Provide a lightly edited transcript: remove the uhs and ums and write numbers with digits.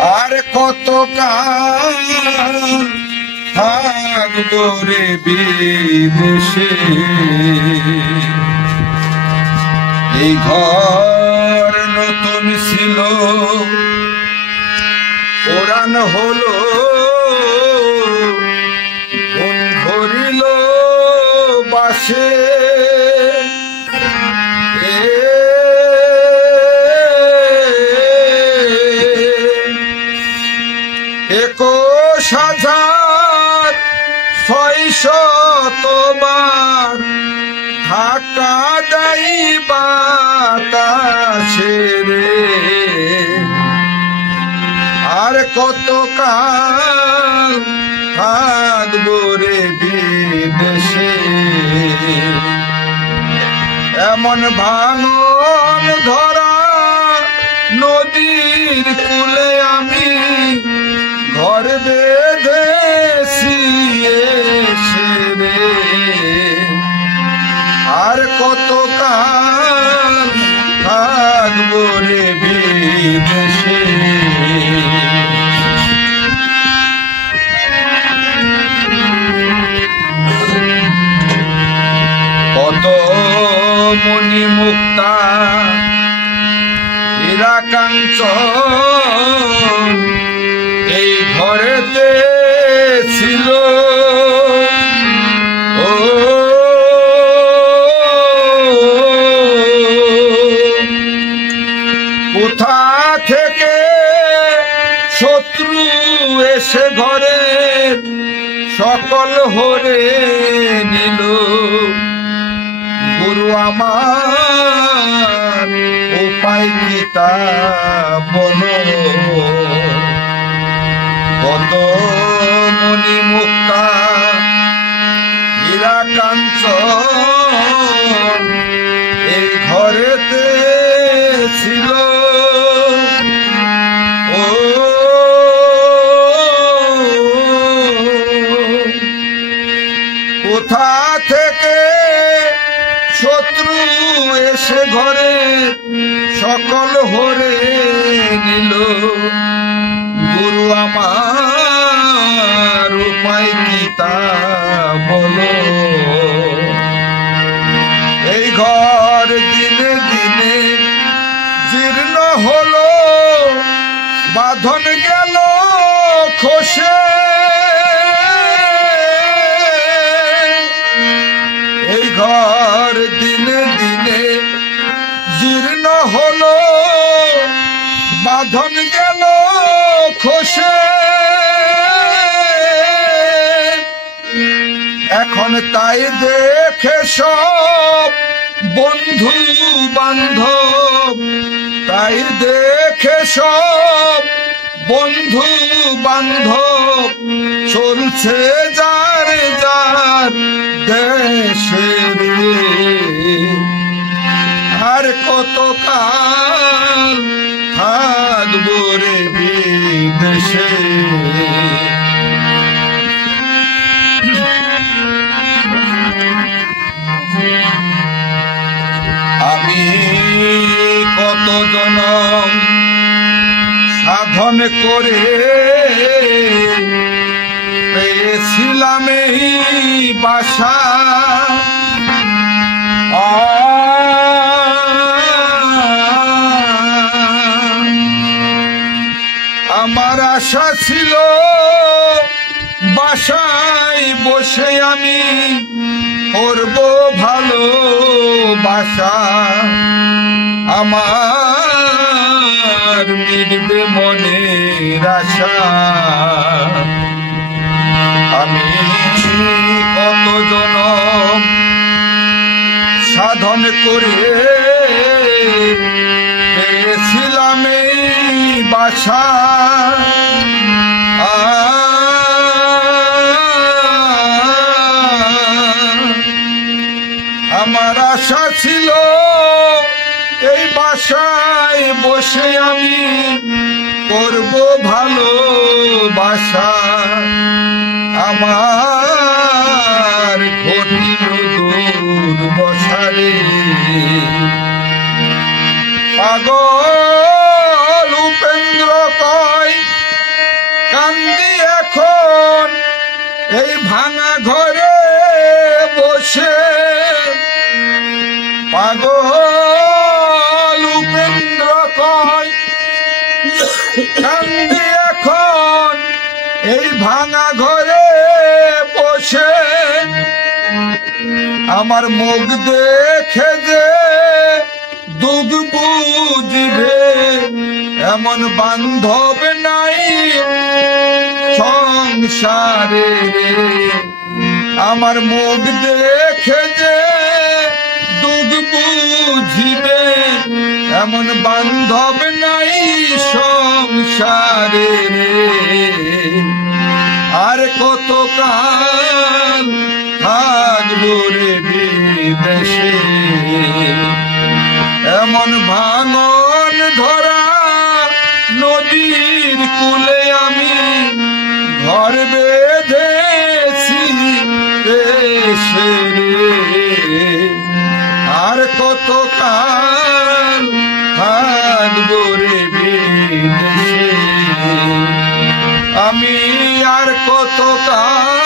আর কত কাল থাকবো রে বিদেশে, এই ঘর নতুন ছিল পুরান হলো, কোন ধরিল বাসে, তোমার ঢাকা দেই বাতাসে রে, আর কত কাল থাকবো রে বিদেশে, এমন ভাঙন ধরা নদীর কূলে আমি ঘর বেঁধেছি এসে রে, আর কত কাল থাকবো রে বিদেশে। কত মণি মুক্তা হীরা কাঞ্চন এই ঘরেতে ছিল, ও কোথা থেকে শত্রু এসে ঘরে সকল হরে নিল, গুরু আমার উপায় কি তা বলো, কত মণি মুক্তা হীরা কাঞ্চন এই ঘরেতে ছিল, ও কোথা থেকে শত্রু এসে ঘরে সকল হরে নিল, গুরু আমার উপায় কি তা বলো, এই ঘর দিনে দিনে জীর্ণ হলো, বাঁধন গেল খসে, এই ঘর দিনে দিনে জীর্ণ হলো, বাঁধন গেল খসে, এখন তাই দেখে সব বন্ধু বান্ধব, তাই দেখে সব বন্ধু বান্ধব চলছে যার যার দেশে রে, আর কত কাল থাকবো রে বিদেশে। আমি কত জনম সাধন করে পেয়েছিলাম এই বাসা, আমার আশা ছিল বাসায় বসে আমি করব ভালোবাসা, আমার মিটবে মনের আশা, আমি কত জনম সাধন করে পেয়েছিলাম এই বাসা, আমার আশা ছিল এই বাসায় বসে আমি করব ভালোবাসা, আমার ঘটিল দুর্দশারে, পাগল উপেন্দ্র কয় ঘরে বসে পাগল উপেন্দ্র কয় কান্দি এখন এই ভাঙা ঘরে বসে আমার মুখ দেখে যে দুঃখ বুঝবে এমন বান্ধব নাই সংসারে আমার মুখ দেখে যে দুঃখ বুঝিবে এমন বান্ধব নাই সংসারে আর কত কাল থাকবো রে বিদেশে এমন ভাঙন ধরা নদীর কূলে আমি ঘর বেঁধেছি দেশে আর কত কাল থাকবো রে বিদেশে আমি আর কত কাল